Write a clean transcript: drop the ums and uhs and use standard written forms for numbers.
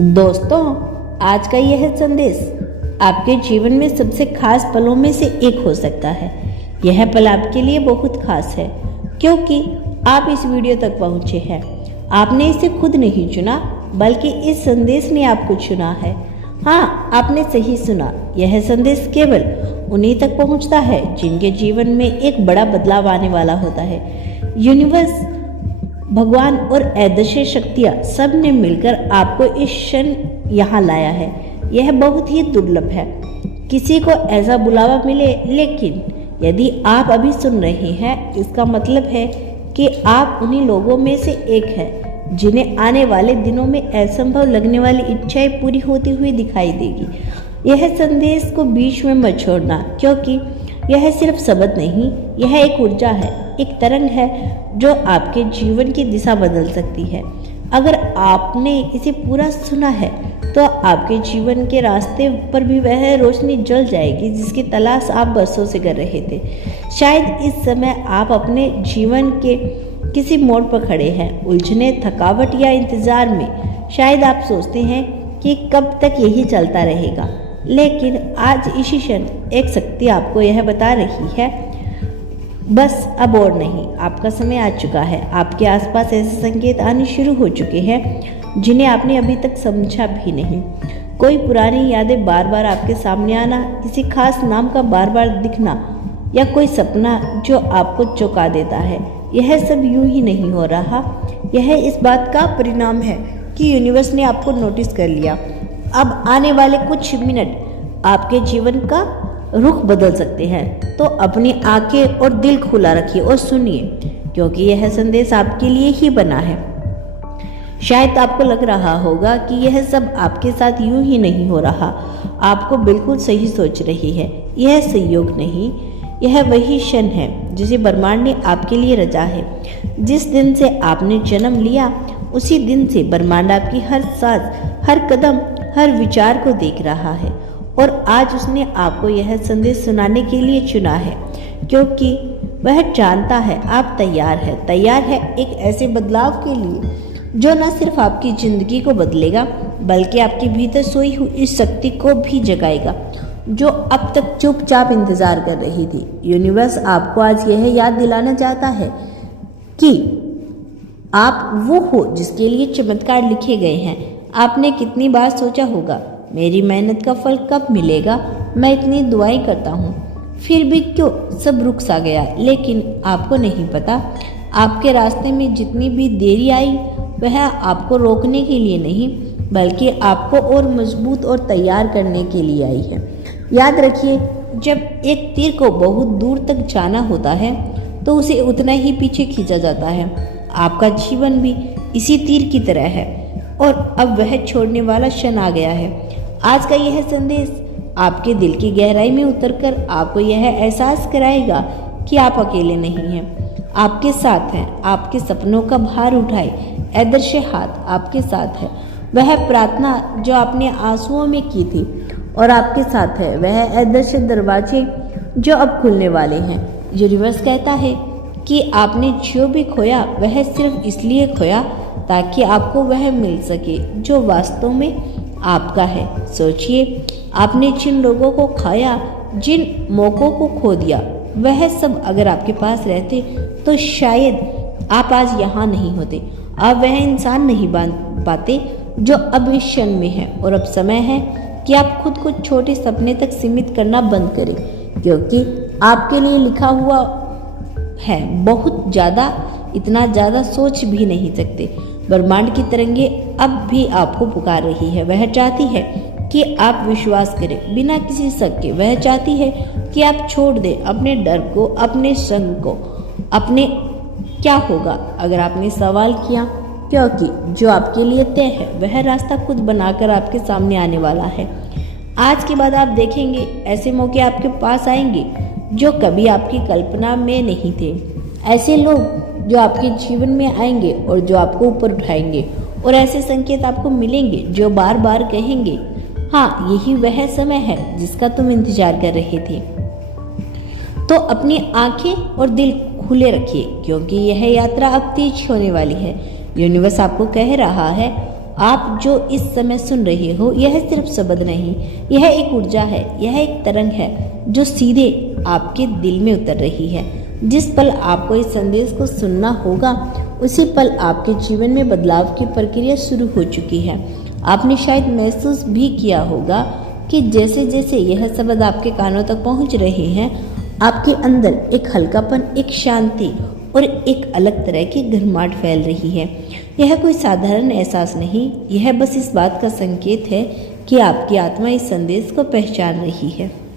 दोस्तों, आज का यह संदेश आपके जीवन में सबसे खास पलों में से एक हो सकता है। यह पल आपके लिए बहुत खास है क्योंकि आप इस वीडियो तक पहुंचे हैं। आपने इसे खुद नहीं चुना, बल्कि इस संदेश ने आपको चुना है। हाँ, आपने सही सुना। यह संदेश केवल उन्हीं तक पहुंचता है जिनके जीवन में एक बड़ा बदलाव आने वाला होता है। यूनिवर्स, भगवान और अदृश्य शक्तियाँ सब ने मिलकर आपको इस क्षण यहाँ लाया है। यह बहुत ही दुर्लभ है किसी को ऐसा बुलावा मिले, लेकिन यदि आप अभी सुन रहे हैं, इसका मतलब है कि आप उन्हीं लोगों में से एक हैं जिन्हें आने वाले दिनों में असंभव लगने वाली इच्छाएं पूरी होती हुई दिखाई देगी। यह संदेश को बीच में मत छोड़ना, क्योंकि यह सिर्फ शब्द नहीं, यह एक ऊर्जा है, एक तरंग है जो आपके जीवन की दिशा बदल सकती है। अगर आपने इसे पूरा सुना है तो आपके जीवन के रास्ते पर भी वह रोशनी जल जाएगी जिसकी तलाश आप बरसों से कर रहे थे। शायद इस समय आप अपने जीवन के किसी मोड़ पर खड़े हैं, उलझने, थकावट या इंतजार में। शायद आप सोचते हैं कि कब तक यही चलता रहेगा, लेकिन आज इसी क्षण एक शक्ति आपको यह बता रही है, बस अब और नहीं, आपका समय आ चुका है। आपके आसपास ऐसे संकेत आने शुरू हो चुके हैं जिन्हें आपने अभी तक समझा भी नहीं। कोई पुरानी यादें बार बार आपके सामने आना, किसी खास नाम का बार बार दिखना, या कोई सपना जो आपको चौंका देता है। यह सब यूं ही नहीं हो रहा। यह इस बात का परिणाम है कि यूनिवर्स ने आपको नोटिस कर लिया। अब आने वाले कुछ मिनट आपके जीवन का रुख बदल सकते हैं, तो अपनी आंखें और दिल खुला रखिए और सुनिए, क्योंकि यह संदेश आपके लिए ही बना है। शायद आपको लग रहा होगा कि यह सब आपके साथ यूं ही नहीं हो रहा। आपको बिल्कुल सही सोच रही है। यह संयोग नहीं, यह वही क्षण है जिसे ब्रह्मांड ने आपके लिए रचा है। जिस दिन से आपने जन्म लिया, उसी दिन से ब्रह्मांड आपकी हर सांस, हर कदम, हर विचार को देख रहा है। और आज उसने आपको यह संदेश सुनाने के लिए चुना है, क्योंकि वह जानता है आप तैयार है एक ऐसे बदलाव के लिए जो न सिर्फ आपकी जिंदगी को बदलेगा, बल्कि आपके भीतर सोई हुई इस शक्ति को भी जगाएगा जो अब तक चुपचाप इंतजार कर रही थी। यूनिवर्स आपको आज यह याद दिलाना चाहता है कि आप वो हो जिसके लिए चमत्कार लिखे गए हैं। आपने कितनी बार सोचा होगा, मेरी मेहनत का फल कब मिलेगा, मैं इतनी दुआएं करता हूँ, फिर भी क्यों सब रुक सा गया। लेकिन आपको नहीं पता, आपके रास्ते में जितनी भी देरी आई, वह आपको रोकने के लिए नहीं, बल्कि आपको और मजबूत और तैयार करने के लिए आई है। याद रखिए, जब एक तीर को बहुत दूर तक जाना होता है तो उसे उतना ही पीछे खींचा जाता है। आपका जीवन भी इसी तीर की तरह है, और अब वह छोड़ने वाला क्षण आ गया है। आज का यह संदेश आपके दिल की गहराई में उतरकर आपको यह एहसास कराएगा कि आप अकेले नहीं हैं, आपके साथ हैं। आपके सपनों का भार उठाए अदृश्य हाथ आपके साथ है। वह प्रार्थना जो आपने आंसुओं में की थी और आपके साथ है, वह अदृश्य दरवाजे जो अब खुलने वाले हैं। यूनिवर्स कहता है कि आपने जो भी खोया वह सिर्फ इसलिए खोया ताकि आपको वह मिल सके जो वास्तव में आपका है। सोचिए, आपने जिन लोगों को खाया, जिन मौक़ों को खो दिया, वह सब अगर आपके पास रहते तो शायद आप आज यहाँ नहीं होते। आप वह इंसान नहीं बन पाते जो अब इस क्षण में है। और अब समय है कि आप खुद को छोटे सपने तक सीमित करना बंद करें, क्योंकि आपके लिए लिखा हुआ है बहुत ज़्यादा, इतना ज़्यादा सोच भी नहीं सकते। ब्रह्मांड की तरंगे अब भी आपको पुकार रही है। वह चाहती है कि आप विश्वास करें बिना किसी शक के। वह चाहती है कि आप छोड़ दें अपने डर को, अपने संग को, अपने क्या होगा अगर आपने सवाल किया, क्योंकि जो आपके लिए तय है वह रास्ता खुद बनाकर आपके सामने आने वाला है। आज के बाद आप देखेंगे ऐसे मौके आपके पास आएंगे जो कभी आपकी कल्पना में नहीं थे। ऐसे लोग जो आपके जीवन में आएंगे और जो आपको ऊपर उठाएंगे, और ऐसे संकेत आपको मिलेंगे जो बार बार कहेंगे, हाँ, यही वह समय है जिसका तुम इंतजार कर रहे थे। तो अपनी आंखें और दिल खुले रखिए, क्योंकि यह यात्रा अब तेज होने वाली है। यूनिवर्स आपको कह रहा है, आप जो इस समय सुन रहे हो यह सिर्फ शब्द नहीं, यह एक ऊर्जा है, यह एक तरंग है जो सीधे आपके दिल में उतर रही है। जिस पल आपको इस संदेश को सुनना होगा उसी पल आपके जीवन में बदलाव की प्रक्रिया शुरू हो चुकी है। आपने शायद महसूस भी किया होगा कि जैसे जैसे यह शब्द आपके कानों तक पहुंच रहे हैं, आपके अंदर एक हल्कापन, एक शांति और एक अलग तरह की गर्माहट फैल रही है। यह कोई साधारण एहसास नहीं, यह बस इस बात का संकेत है कि आपकी आत्मा इस संदेश को पहचान रही है।